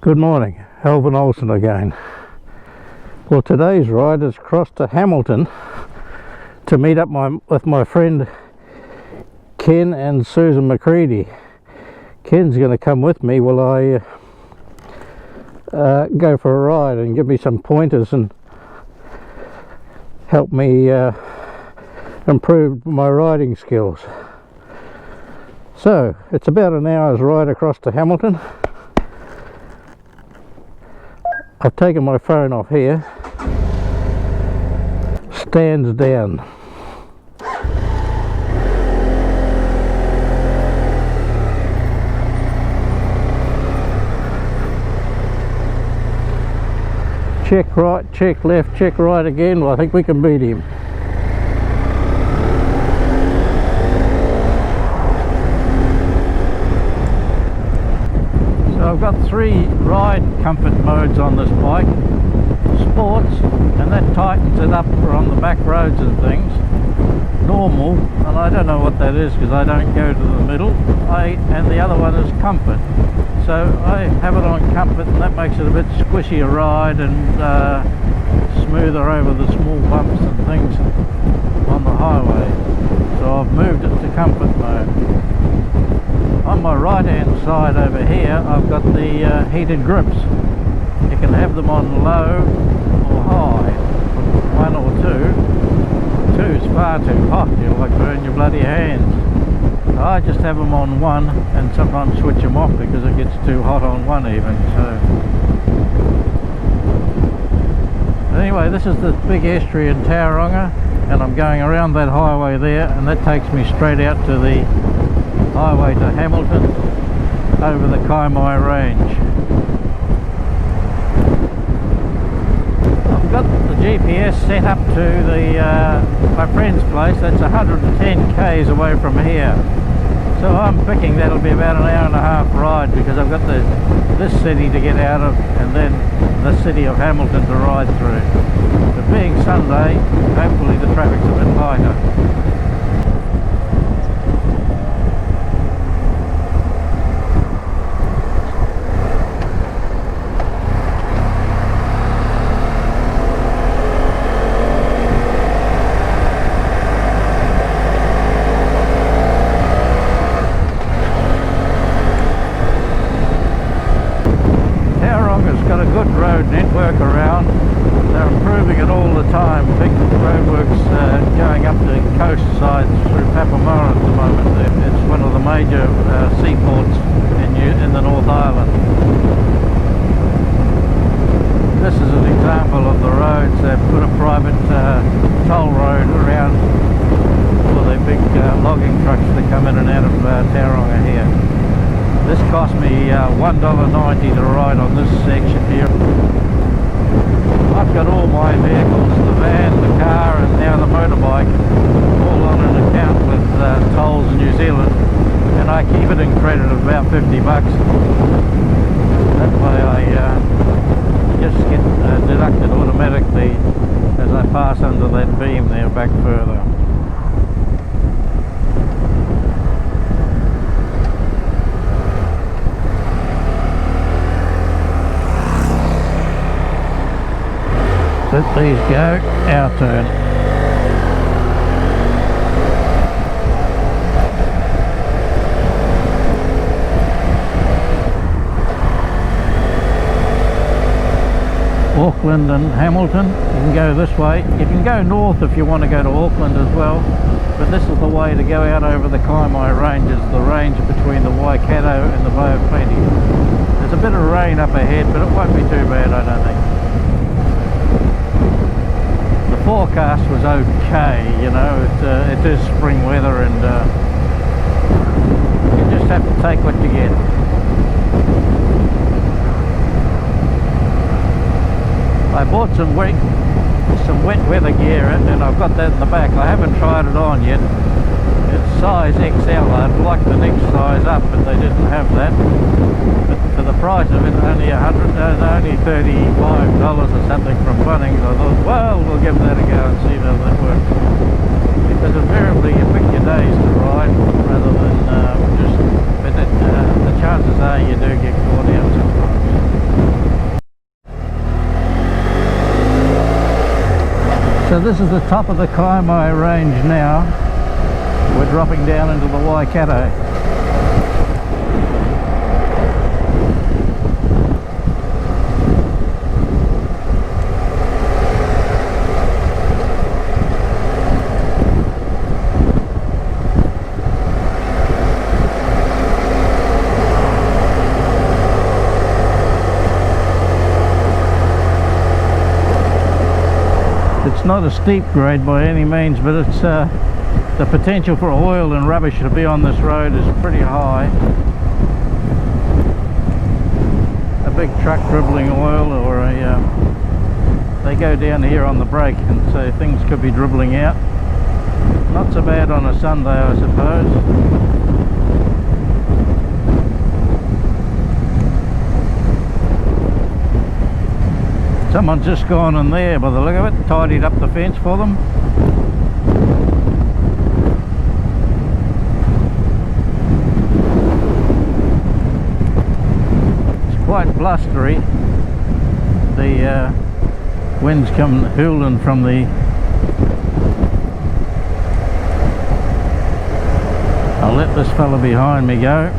Good morning, Alvin again. Well, today's ride is across to Hamilton to meet up with my friend Ken and Susan McGeady. Ken's going to come with me while I go for a ride and give me some pointers and help me improve my riding skills. So it's about an hour's ride across to Hamilton. I've taken my phone off here. Stands down. Check right, check left, check right again. Well, I think we can beat him. I've got 3 ride comfort modes on this bike. Sports, and that tightens it up for on the back roads and things. Normal, and I don't know what that is because I don't go to the middle. And the other one is comfort. So I have it on comfort, and that makes it a bit squishier ride and smoother over the small bumps and things on the highway. So I've moved it to comfort mode. On my right hand side over here I've got the heated grips. You can have them on low or high, 1 or 2. 2 is far too hot, you'll like burn your bloody hands. I just have them on 1 and sometimes switch them off because it gets too hot on 1 even. So anyway, this is the big estuary in Tauranga, and I'm going around that highway there, and that takes me straight out to the highway to Hamilton over the Kaimai range. I've got the GPS set up to the my friend's place. That's 110 k's away from here, so I'm thinking that'll be about an hour and a half ride because I've got this city to get out of and then the city of Hamilton to ride through. But being Sunday, hopefully the traffic's a bit lighter. Got a good road network around. They're improving it all the time. Big roadworks going up the coast sides through Papamoa at the moment. It's one of the major seaports in the North Island. This is an example of the roads. They've put a private toll road around for the big logging trucks that come in and out of Tauranga here. This cost me $1.90 to ride on this section here. I've got all my vehicles, the van, the car and now the motorbike, all on an account with tolls in New Zealand, and I keep it in credit of about $50. That way I just get deducted automatically as I pass under that beam there back further. Let these go, our turn. Auckland and Hamilton, you can go this way. You can go north if you want to go to Auckland as well, but this is the way to go out over the Kaimai ranges, the range between the Waikato and the Bay of Plenty. There's a bit of rain up ahead, but it won't be too bad, I don't think. Forecast was okay, you know, it is spring weather and you just have to take what you get. I bought some wet weather gear and I've got that in the back. I haven't tried it on yet. It's size XL. I'd like the next size up, but they didn't have that. But for the price of it, only $35 or something from Bunnings, I thought, well, we'll give that a go and see how that works. Because invariably you pick your days to ride rather than just, but the chances are you do get caught out sometimes. this is the top of the Kaimai range now. We're dropping down into the Waikato. It's not a steep grade by any means, but it's the potential for oil and rubbish to be on this road is pretty high. A big truck dribbling oil, or they go down here on the brake, and so things could be dribbling out. Not so bad on a Sunday, I suppose. Someone's just gone in there by the look of it, tidied up the fence for them. It's quite blustery. The wind's coming hooling from the... I'll let this fella behind me go.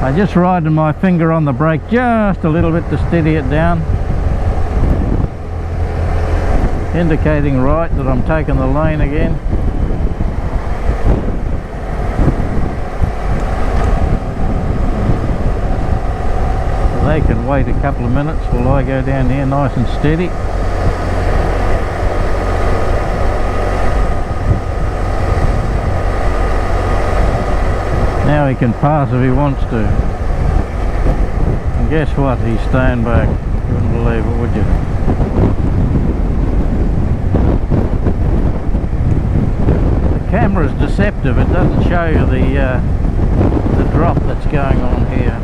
I just riding my finger on the brake just a little bit to steady it down, indicating right that I'm taking the lane again. They can wait a couple of minutes while I go down here nice and steady. Now he can pass if he wants to. And guess what? He's staying back. You wouldn't believe it, would you? The camera's deceptive. It doesn't show you the drop that's going on here.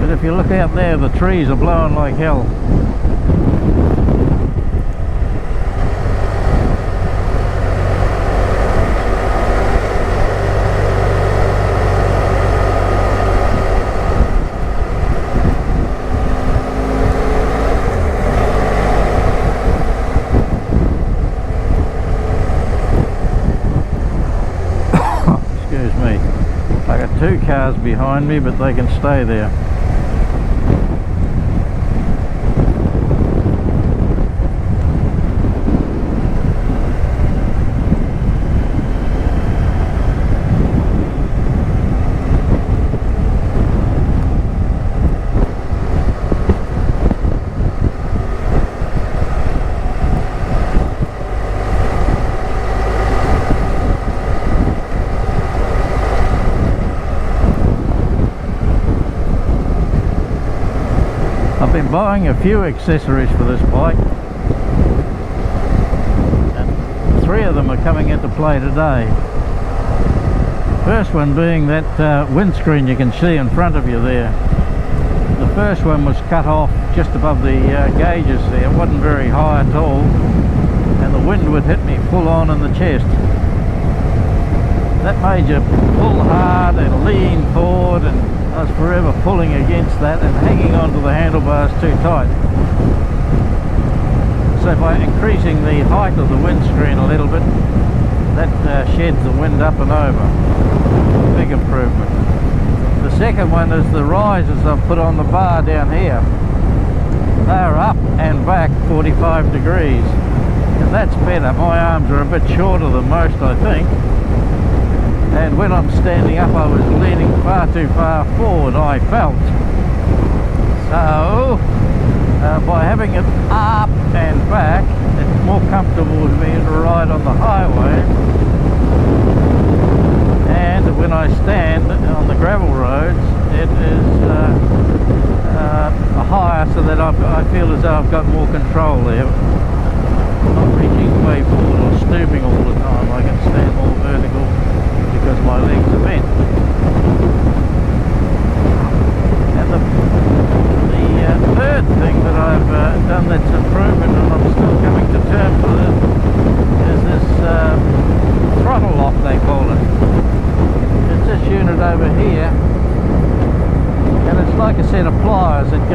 But if you look out there, the trees are blowing like hell. Two cars behind me, but they can stay there. I've been buying a few accessories for this bike, and 3 of them are coming into play today. First one being that windscreen you can see in front of you there. The first one was cut off just above the gauges there. It wasn't very high at all, and the wind would hit me full on in the chest. That made you pull hard and lean forward, and I was forever pulling against that and hanging onto the handlebars too tight. So by increasing the height of the windscreen a little bit, that sheds the wind up and over. Big improvement. The second one is the risers I've put on the bar down here. They're up and back 45 degrees, and that's better. My arms are a bit shorter than most, I think. And when I'm standing up, I was leaning far too far forward, I felt. So, by having it up and back, it's more comfortable with me to ride on the highway. And when I stand on the gravel roads, it is higher, so that I feel as though I've got more control there. Not reaching way forward or stooping all the time. I can stand more vertical because my legs are bent. And the third thing that I've done that's improvement, and I'm still coming to terms with it, is this throttle lock, they call it. It's this unit over here, and it's like a set of pliers. It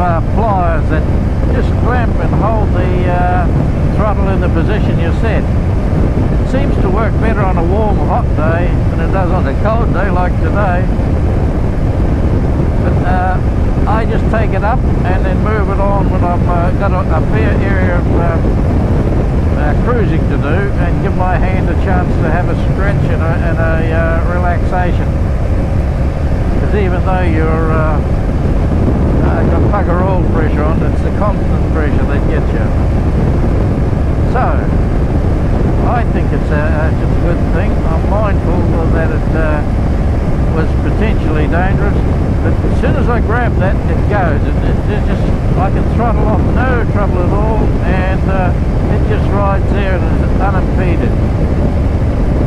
pliers that just clamp and hold the throttle in the position you set. It seems to work better on a warm, hot day than it does on a cold day like today. But I just take it up and then move it on when I've got a fair area of cruising to do, and give my hand a chance to have a stretch and a relaxation. Because even though you're got bugger all pressure on, it's the constant pressure that gets you. So I think it's just a good thing. I'm mindful that it was potentially dangerous, but as soon as I grab that, it goes. It just, I can throttle off, no trouble at all, and it just rides there and is unimpeded.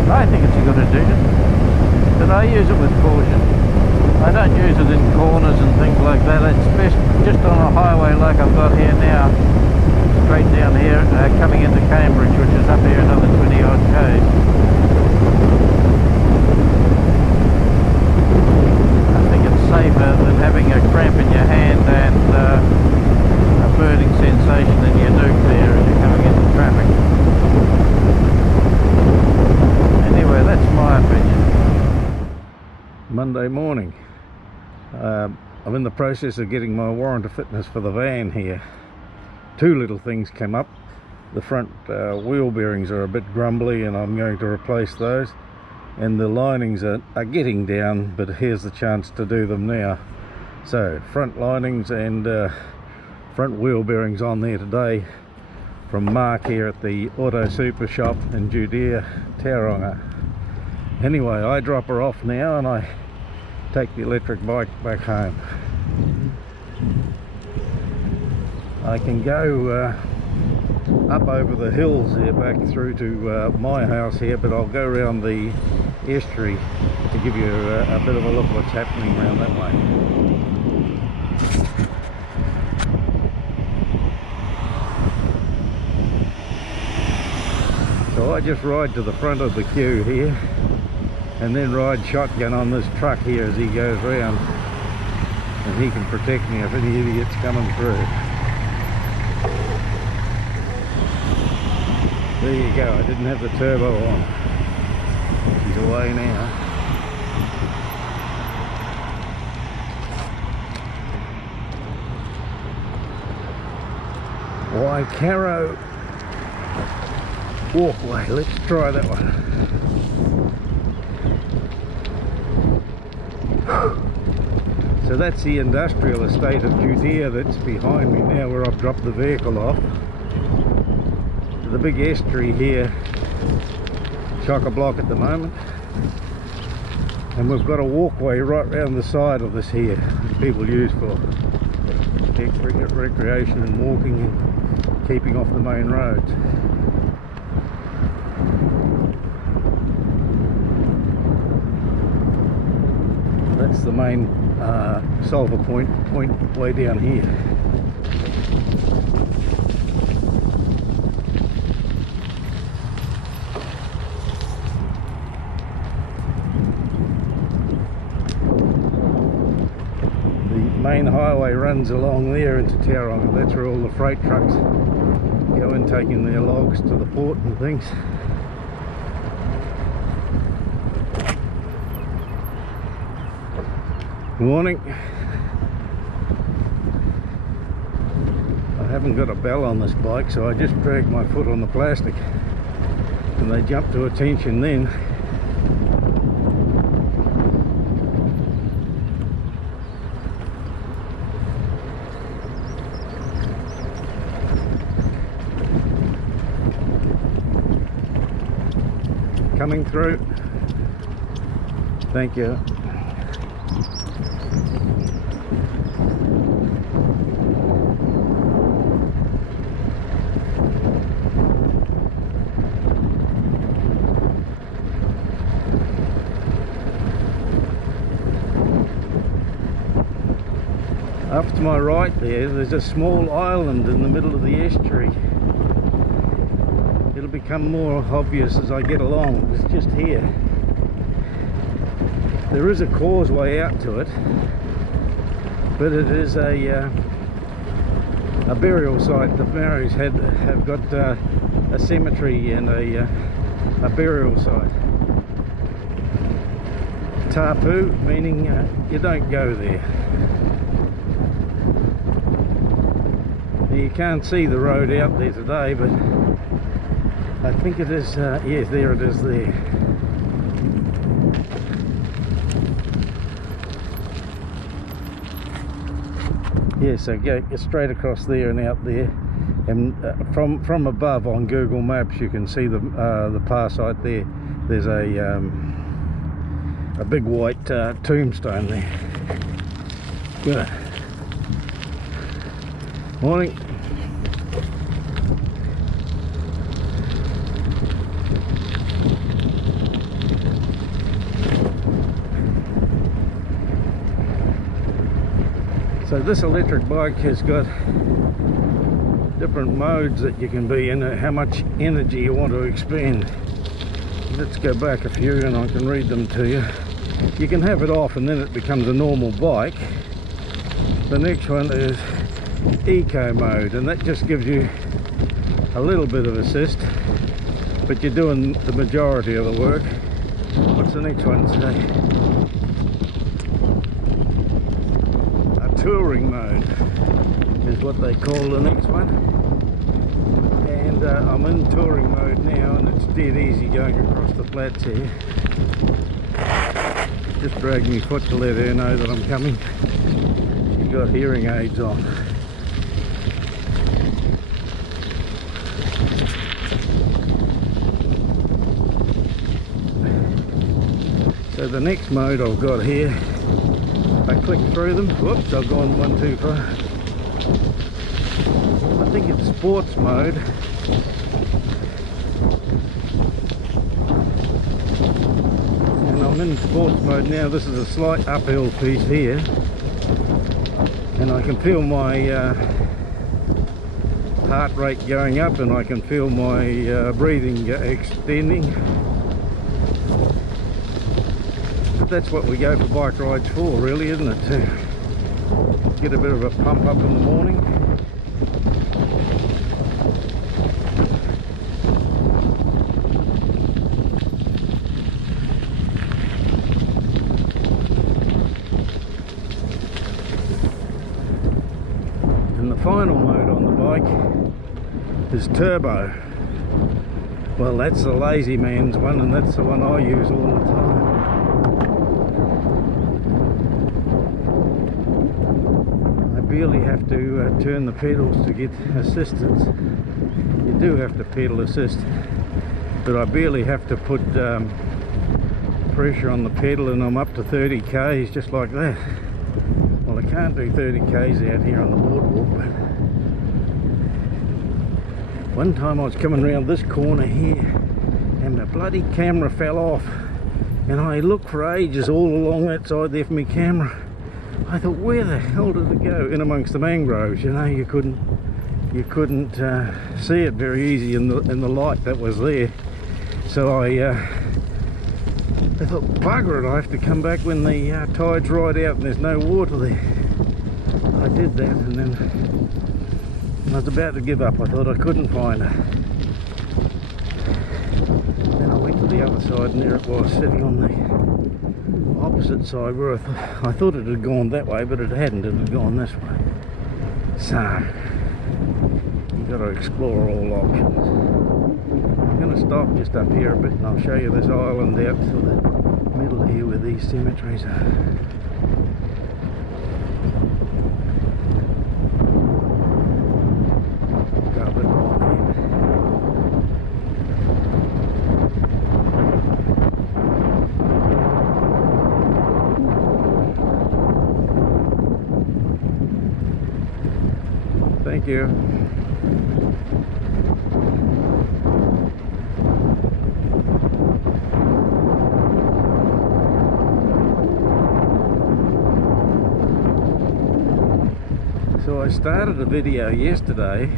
I think it's a good addition, but I use it with caution. I don't use it in corners and things like that. It's best just on a highway like I've got here now, straight down here, coming into Cambridge, which is up here another 20 odd k's. I think it's safer than having a cramp in your hand and a burning sensation in your nuke there as you're coming into traffic. Anyway, that's my opinion. Monday morning. I'm in the process of getting my warrant of fitness for the van here. Two little things came up. The front wheel bearings are a bit grumbly and I'm going to replace those, and the linings are getting down, but here's the chance to do them now. So front linings and front wheel bearings on there today from Mark here at the Auto Super Shop in Judea, Tauranga. Anyway, I drop her off now and I take the electric bike back home. I can go up over the hills here back through to my house here, but I'll go around the estuary to give you a bit of a look what's happening around that way. So I just ride to the front of the queue here and then ride shotgun on this truck here as he goes round, and he can protect me if any idiot's coming through. There you go, I didn't have the turbo on. He's away now. Waikato walkway, let's try that one. So that's the industrial estate of Judea that's behind me now, where I've dropped the vehicle off. The big estuary here, chock-a-block at the moment, and we've got a walkway right round the side of this here that people use for recreation and walking and keeping off the main roads. That's the main solver point way down here. The main highway runs along there into Tauranga. That's where all the freight trucks go in, taking their logs to the port and things. Morning. I haven't got a bell on this bike, so I just dragged my foot on the plastic and they jump to attention then. Coming through. Thank you. Up to my right there's a small island in the middle of the estuary. It'll become more obvious as I get along. It's just here. There is a causeway out to it, but it is a a burial site. The Maoris have got a cemetery and a burial site. Tapu, meaning you don't go there. You can't see the road out there today, but I think it is, yes, there it is there. Yeah, so go straight across there and out there, and from above on Google Maps you can see the par site there. There's a big white tombstone there. Good morning. So this electric bike has got different modes that you can be in, how much energy you want to expend. Let's go back a few and I can read them to you. You can have it off and then it becomes a normal bike. The next one is eco mode, and that just gives you a little bit of assist, but you're doing the majority of the work. What's the next one today? Touring mode is what they call the next one, and I'm in touring mode now, and it's dead easy going across the flats here. Just dragged my foot to let her know that I'm coming. She's got hearing aids on. So the next mode I've got here, I click through them. Whoops, I've gone one too far. I think it's sports mode. And I'm in sports mode now. This is a slight uphill piece here, and I can feel my heart rate going up, and I can feel my breathing extending. That's what we go for bike rides for, really, isn't it? To get a bit of a pump up in the morning. And the final mode on the bike is turbo. Well, that's the lazy man's one, and that's the one I use all the time. Barely have to turn the pedals to get assistance. You do have to pedal assist, but I barely have to put pressure on the pedal, and I'm up to 30 k's just like that. Well, I can't do 30 k's out here on the boardwalk, but one time I was coming around this corner here and the bloody camera fell off, and I looked for ages all along that side there for my camera. I thought, where the hell did it go? In amongst the mangroves, you know, you couldn't see it very easy in the light that was there. So I thought, bugger it, I have to come back when the tide's right out and there's no water there. I did that, and then I was about to give up. I thought I couldn't find her. Then I went to the other side, and there it was, sitting on the opposite side where I thought it had gone that way, but it hadn't. It had gone this way. So you've got to explore all options. I'm going to stop just up here a bit, and I'll show you this island out to the middle here where these cemeteries are. Got a bit more here. Thank you. So I started a video yesterday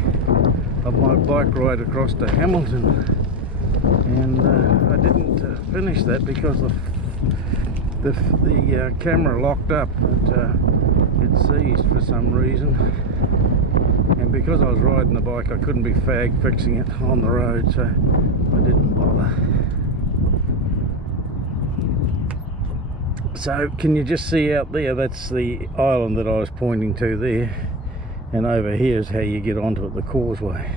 of my bike ride across to Hamilton, and I didn't finish that because the camera locked up. It seized for some reason. And because I was riding the bike, I couldn't be fag fixing it on the road, so I didn't bother. So can you just see out there, that's the island that I was pointing to there, and over here is how you get onto it, the causeway.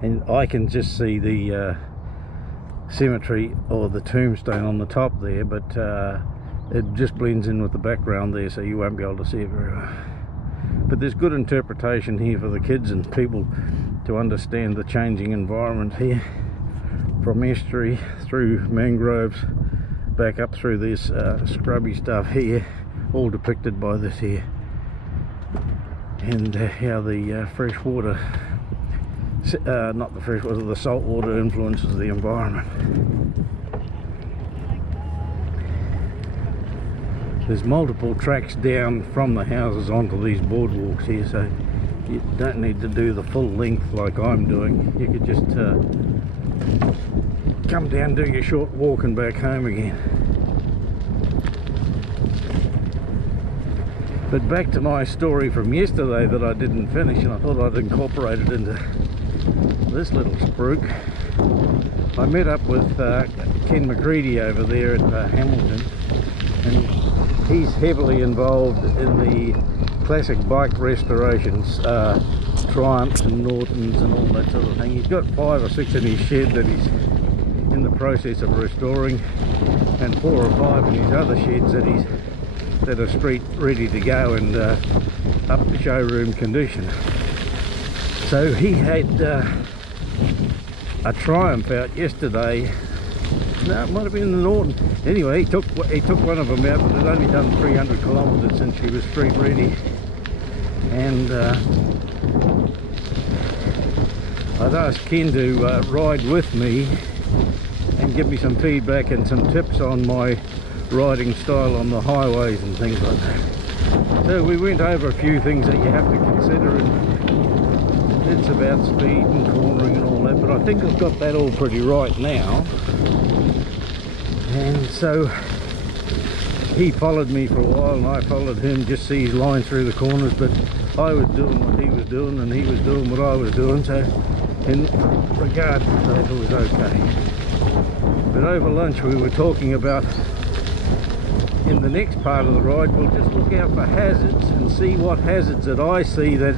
And I can just see the cemetery or the tombstone on the top there, but it just blends in with the background there, so you won't be able to see it very well. But there's good interpretation here for the kids and people to understand the changing environment here, from estuary through mangroves back up through this scrubby stuff here, all depicted by this here, and how the fresh water, not the fresh water, the salt water influences the environment. There's multiple tracks down from the houses onto these boardwalks here, so you don't need to do the full length like I'm doing. You could just come down, do your short walk and back home again. But back to my story from yesterday that I didn't finish, and I thought I'd incorporate it into this little spruik. I met up with Ken McGeady over there at Hamilton, and he's heavily involved in the classic bike restorations, Triumphs and Nortons and all that sort of thing. He's got 5 or 6 in his shed that he's in the process of restoring, and 4 or 5 in his other sheds that are street ready to go and up to showroom condition. So he had a Triumph out yesterday. No, it might have been the Norton. Anyway, he took one of them out, but it only done 300 kilometres since she was street ready. And I'd asked Ken to ride with me and give me some feedback and some tips on my riding style on the highways and things like that. So we went over a few things that you have to consider, and it's about speed and cornering and all that, but I think I've got that all pretty right now. And so he followed me for a while and I followed him, just see his line through the corners, but I was doing what he was doing and he was doing what I was doing, so in regard to that it was okay. But over lunch we were talking about, in the next part of the ride we'll just look out for hazards and see what hazards that I see that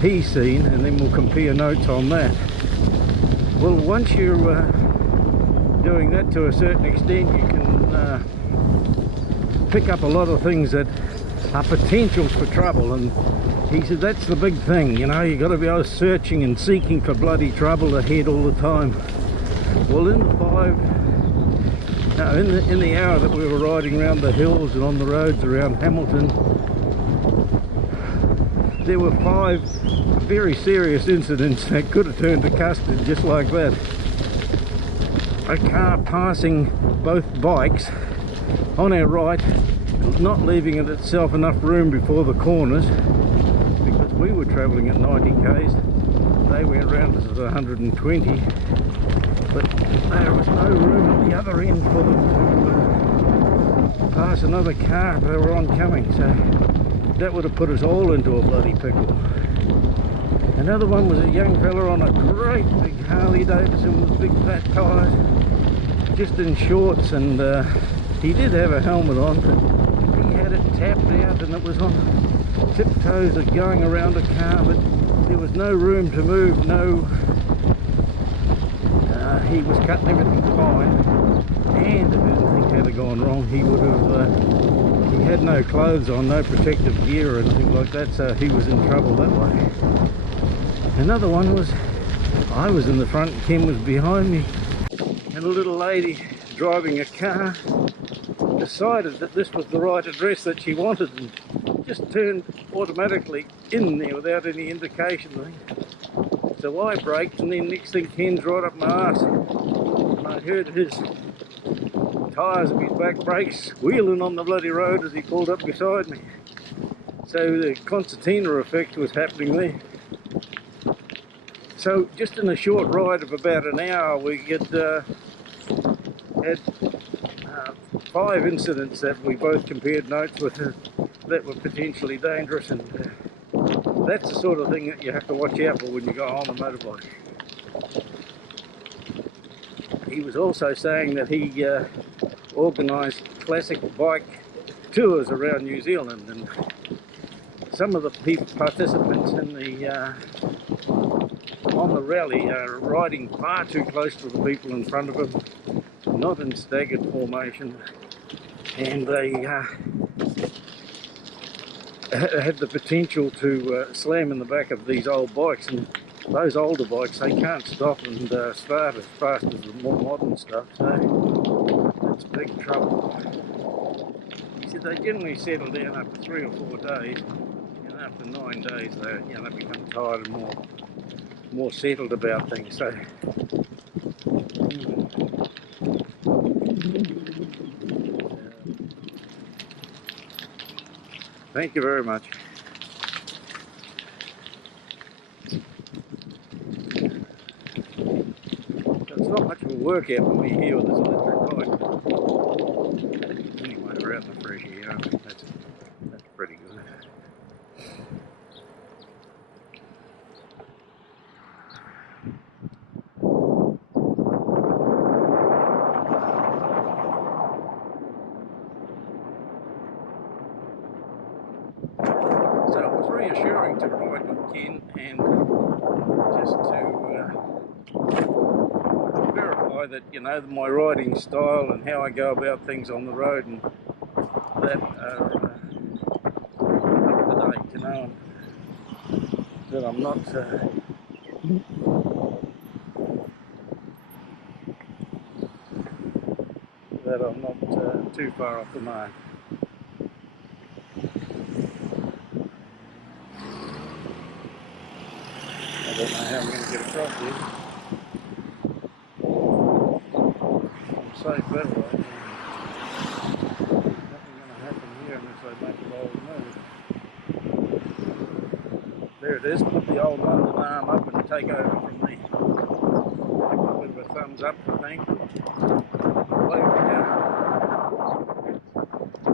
he's seen, and then we'll compare notes on that. Well, once you're doing that to a certain extent, you can pick up a lot of things that are potentials for trouble, and he said that's the big thing, you know, you got to be always searching and seeking for bloody trouble ahead all the time. Well, in the hour that we were riding around the hills and on the roads around Hamilton, there were 5 very serious incidents that could have turned to custard just like that. A car passing both bikes on our right, not leaving it itself enough room before the corners, because we were travelling at 90 k's, they went round us at 120, but there was no room at the other end for them to pass another car if they were oncoming, so that would have put us all into a bloody pickle. Another one was a young fella on a great big Harley Davidson with big fat tyres, just in shorts, and he did have a helmet on, but he had it tapped out and it was on tiptoes of going around a car, but there was no room to move, he was cutting everything fine, and if anything had gone wrong, he would have, he had no clothes on, no protective gear or anything like that, so he was in trouble that way. Another one was, I was in the front, Ken was behind me, and a little lady driving a car decided that this was the right address that she wanted and just turned automatically in there without any indication. So I braked, and then next thing Ken's right up my arse, and I heard his tyres of his back brakes squealing on the bloody road as he pulled up beside me. So the concertina effect was happening there. So just in a short ride of about an hour, we had 5 incidents that we both compared notes with that were potentially dangerous, and That's the sort of thing that you have to watch out for when you go on a motorbike. He was also saying that he organised classic bike tours around New Zealand, and some of the participants in the on the rally are riding far too close to the people in front of them, not in staggered formation, and they had the potential to slam in the back of these old bikes, and those older bikes, they can't stop and start as fast as the more modern stuff, so it's big trouble. He said they generally settle down after 3 or 4 days, and after 9 days they become tired and more settled about things. So thank you very much. It's not much of a workout for me here with this electric bike. Anyway, we're out in the fresh air. I think that's pretty good. So it was reassuring to ride with Ken and just to verify that, you know, my riding style and how I go about things on the road and that are up to date, you know, that I'm not too far off the mark. I don't know how I'm going to get across here. I'm safe that way. Nothing going to happen here unless I make a bold move. There it is. Put the old London arm up and take over from me. A bit of a thumbs up for me. Away we go. I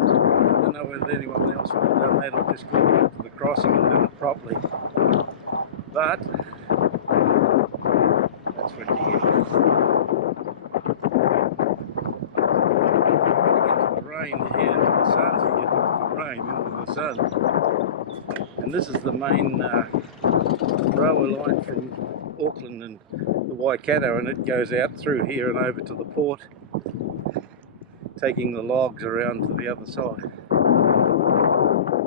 don't know whether anyone else would have done that or just gone up to the crossing and done it properly. But that's what you get. Get to the rain here, into the sun, so you get to the rain, into the sun. And this is the main railway line from Auckland and the Waikato, and it goes out through here and over to the port, taking the logs around to the other side.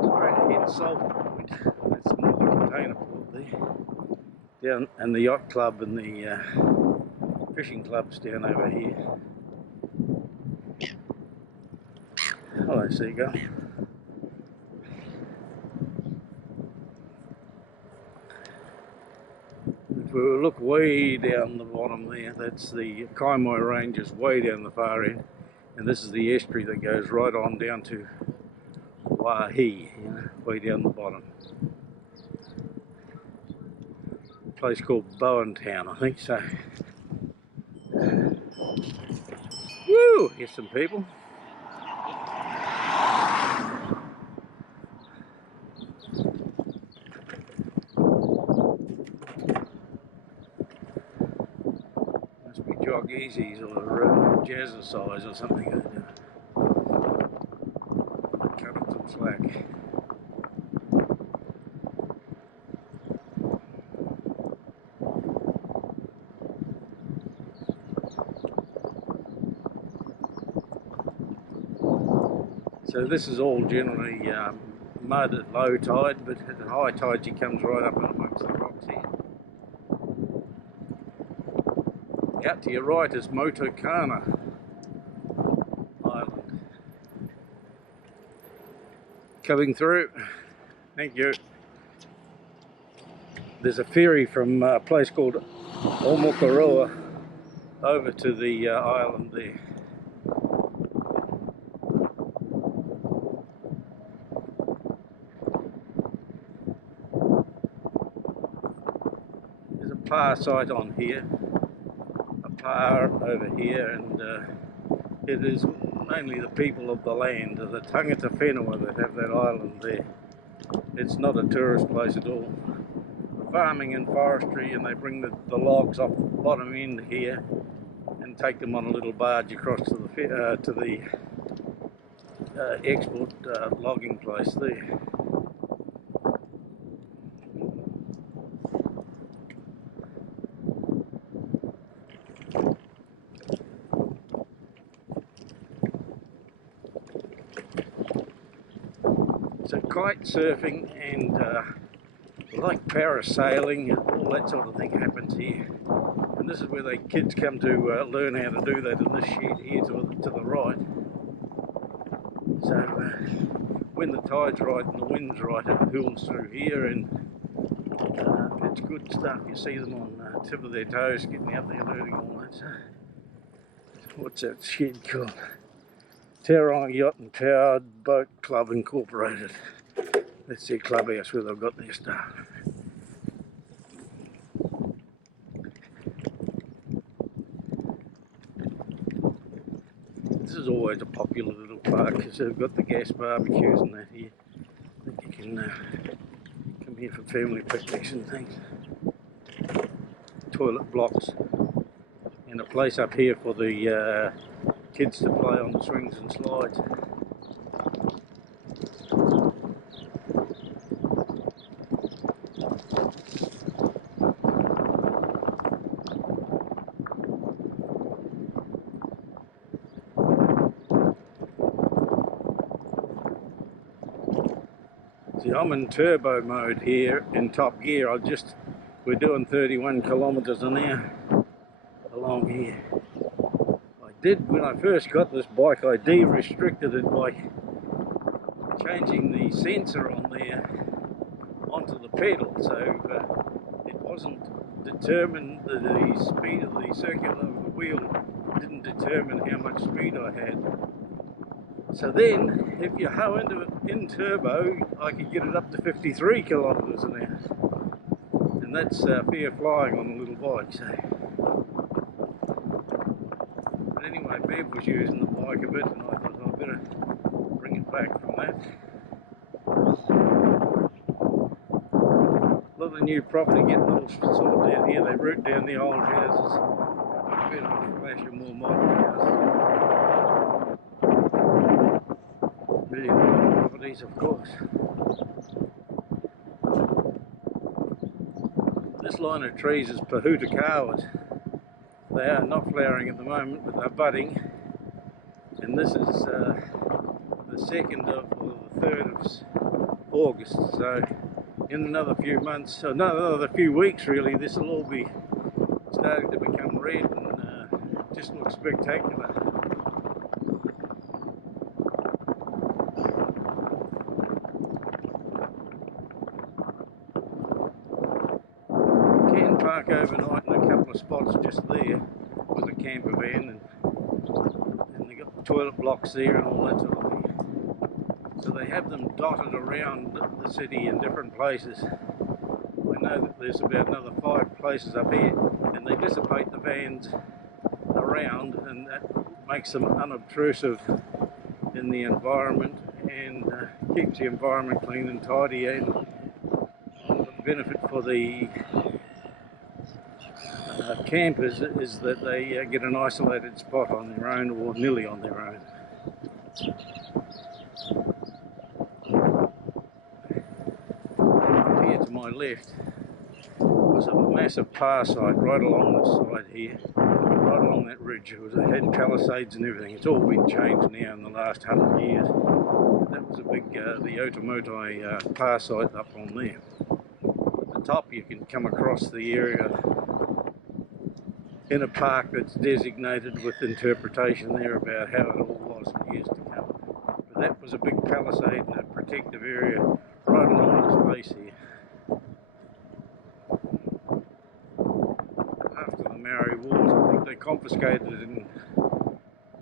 Straight ahead, Sulphur Point. That's more the container port there. Down, and the yacht club and the fishing clubs down over here. Hello, seagull. If we look way down the bottom there, that's the Kaimai Ranges way down the far end, and this is the estuary that goes right on down to Waihi, you know, way down the bottom. A place called Bowentown, I think so. Woo! Here's some people. Must be jog easies or jazzercise or something. Cut up some slack. So this is all generally mud at low tide, but at high tide she comes right up and amongst the rocks here. Out to your right is Motokana Island. Coming through. Thank you. There's a ferry from a place called Omokaroa over to the island there. There's a par site on here, a par over here, and it is mainly the people of the land, the tangata whenua, that have that island there. It's not a tourist place at all. Farming and forestry, and they bring the logs off the bottom end here and take them on a little barge across to the export logging place there. So kite surfing and like parasailing and all that sort of thing happens here. And this is where the kids come to learn how to do that in this shed here to the right. So when the tide's right and the wind's right, it pulls through here, and it's good stuff. You see them on the tip of their toes getting out there learning all that. So, what's that shed called? Terrong Yacht and Powered Boat Club Incorporated. That's their clubhouse where they've got their stuff. This is always a popular little park because they've got the gas barbecues and that here. I think you can come here for family picnics and things. Toilet blocks and a place up here for the kids to play on the swings and slides. See, I'm in turbo mode here in top gear. We're doing 31 kilometers an hour along here. When I first got this bike, I de-restricted it by changing the sensor on there onto the pedal, so it wasn't determined, the speed of the circular wheel didn't determine how much speed I had. So then, if you hoe into it in turbo, I could get it up to 53 kilometers an hour, and that's fair flying on a little bike. So. Anyway, Bev was using the bike a bit, and I thought I'd better bring it back from that. A lot of new property getting all sorted out here. They root down the old houses, a bit of a flash of more modern houses. $1 million properties, of course. This line of trees is Pahutakawas. They are not flowering at the moment, but they're budding, and this is the 2nd or the 3rd of August, so in another few months, so another few weeks really, this will all be starting to become red, and it just looks spectacular. You can park overnight in a couple of spots just there with a camper van, and they got toilet blocks there and all that sort of thing. So they have them dotted around the city in different places. I know that there's about another 5 places up here, and they dissipate the vans around, and that makes them unobtrusive in the environment, and keeps the environment clean and tidy, and the benefit for the campers is that they get an isolated spot on their own, or nearly on their own. Up here to my left was a massive par site right along this side here, right along that ridge. It had palisades and everything. It's all been changed now in the last 100 years. That was a big, the Otomotai par site up on there. At the top you can come across the area in a park that's designated with interpretation there about how it all was in years to come. But that was a big palisade and a protective area right along this face here. After the Maori Wars, I think they confiscated it and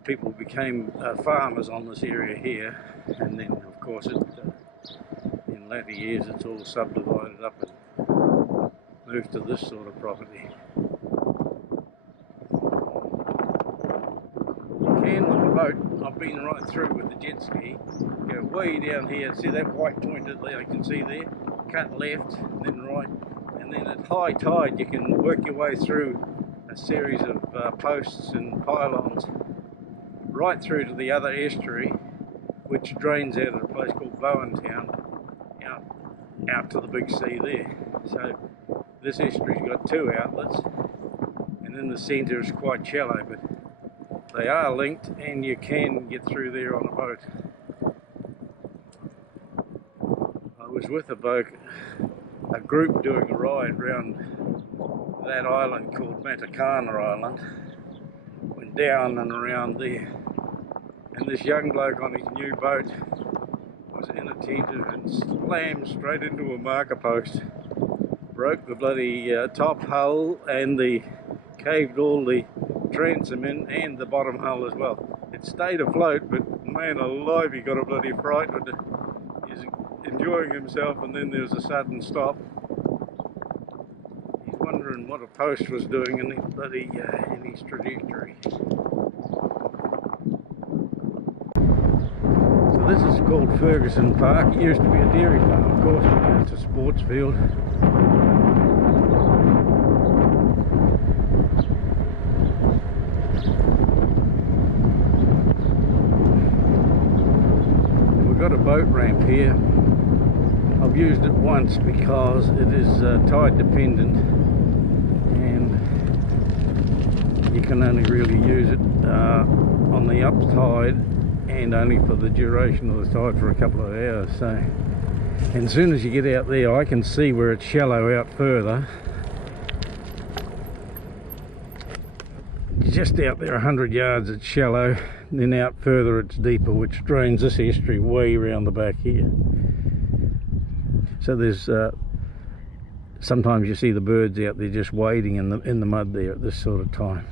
people became farmers on this area here, and then of course in latter years it's all subdivided up and moved to this sort of property. You can, with the boat. I've been right through with the jet ski. Go way down here, see that white pointer there, you can see there, cut left, then right, and then at high tide you can work your way through a series of posts and pylons right through to the other estuary, which drains out of a place called Bowentown out to the big sea there. So this estuary's got two outlets, and in the centre is quite shallow, but they are linked and you can get through there on a boat. I was with a group doing a ride around that island called Matakana Island. Went down and around there, and this young bloke on his new boat was inattentive and slammed straight into a marker post. Broke the bloody top hull and caved all the transom in and the bottom hull as well. It stayed afloat, but man alive, he got a bloody fright. He's enjoying himself, and then there was a sudden stop. He's wondering what a post was doing in his bloody in his trajectory. So this is called Ferguson Park. It used to be a dairy farm, of course, but now it's a sports field. Got a boat ramp here. I've used it once because it is tide dependent, and you can only really use it on the up tide and only for the duration of the tide for a couple of hours. So, and as soon as you get out there, I can see where it's shallow out further. Just out there 100 yards it's shallow, then out further it's deeper, which drains this estuary way around the back here. So there's sometimes you see the birds out there just wading in the mud there at this sort of time.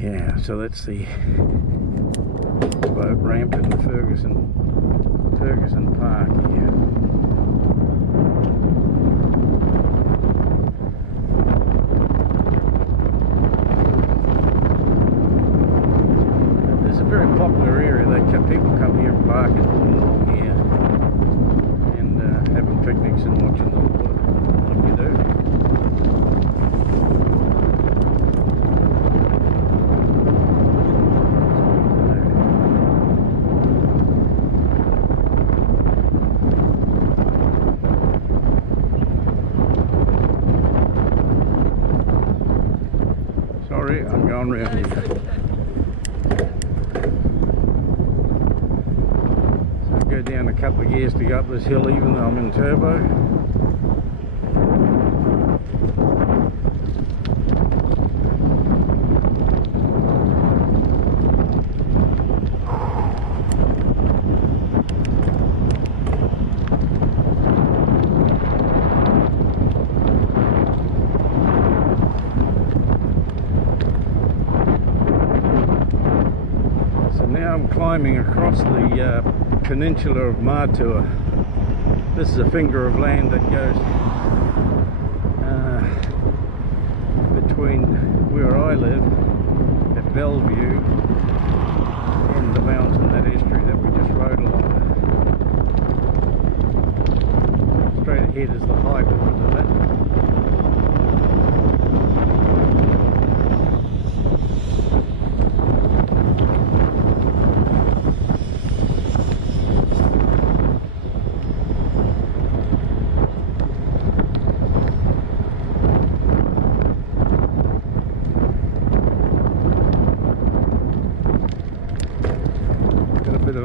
Yeah, so that's the boat ramp in the Ferguson Park here. Very popular area. People come here and park it along here and having picnics and watching the water like you do. Sorry, I'm going round here. Go down a couple of gears to go up this hill even though I'm in turbo. So now I'm climbing across the peninsula of Matua. This is a finger of land that goes between where I live at Bellevue and the mountain, that estuary that we just rode along. Straight ahead is the high point of it.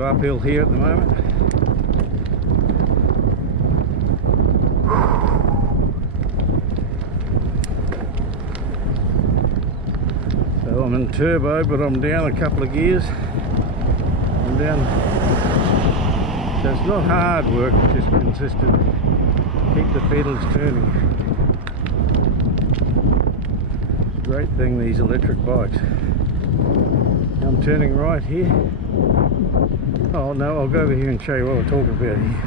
Uphill here at the moment. So I'm in turbo, but I'm down a couple of gears. I'm down. So it's not hard work, it's just consistent. Keep the pedals turning. Great thing, these electric bikes. I'm turning right here. Oh no, I'll go over here and show you what we're talking about here.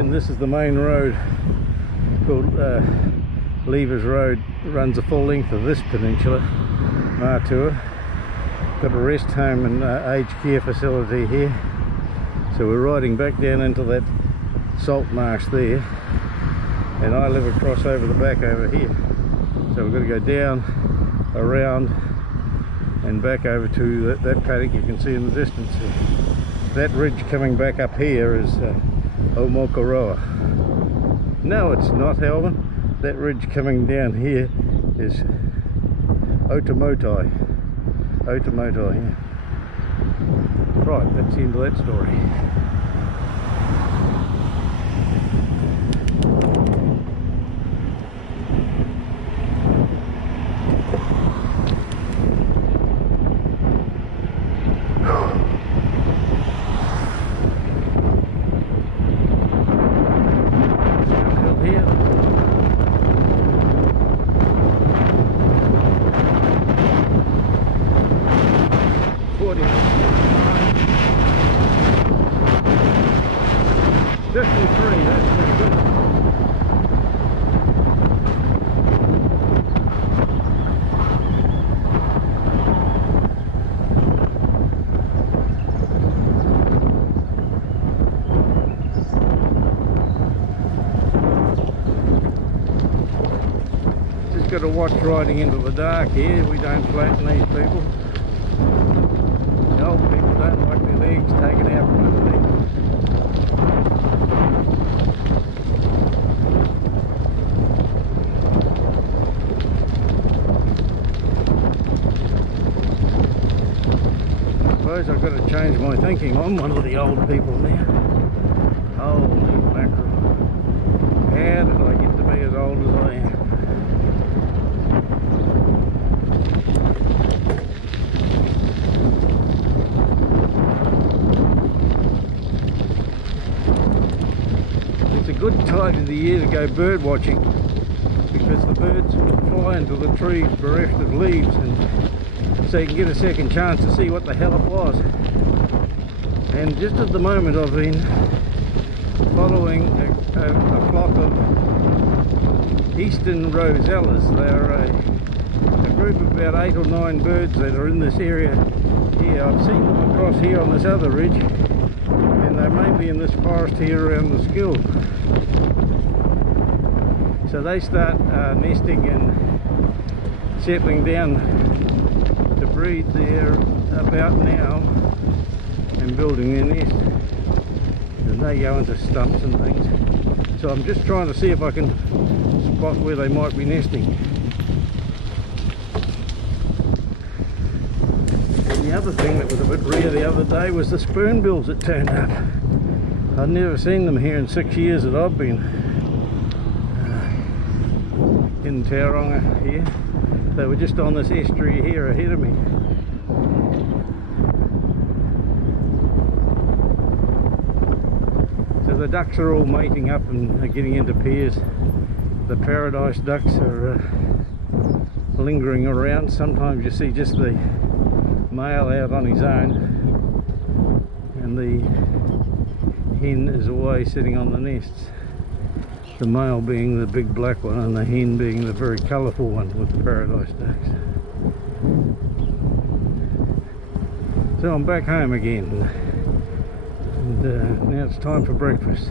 mentioned, this is the main road called Levers Road. It runs the full length of this peninsula, Martua. Got a rest home and aged care facility here. So we're riding back down into that salt marsh there, and I live across over the back over here. So we've got to go down, around, and back over to that paddock you can see in the distance. That ridge coming back up here is Omokoroa. No, it's not, Alvin. That ridge coming down here is Otomotai. Otomotai, yeah. Right, that's the end of that story. Got to watch riding into the dark here. We don't flatten these people. The old people don't like their legs taken out from underneath. I suppose I've got to change my thinking. I'm one of the old people now. Holy mackerel. How did I get to be as old as I am? Good time of the year to go bird watching, because the birds sort of fly into the trees bereft of leaves, and so you can get a second chance to see what the hell it was. And just at the moment I've been following a flock of eastern rosellas. They're a group of about 8 or 9 birds that are in this area here. I've seen them across here on this other ridge, and they're mainly in this forest here around the school. So they start nesting and settling down to breed there about now and building their nest. And they go into stumps and things. So I'm just trying to see if I can spot where they might be nesting. And the other thing that was a bit rare the other day was the spoonbills that turned up. I'd never seen them here in 6 years that I've been in Tauranga here. They were just on this estuary here ahead of me. So the ducks are all mating up and are getting into pairs. The paradise ducks are lingering around. Sometimes you see just the male out on his own, and the hen is away sitting on the nests. The male being the big black one and the hen being the very colourful one with the paradise ducks. So I'm back home again, and now it's time for breakfast.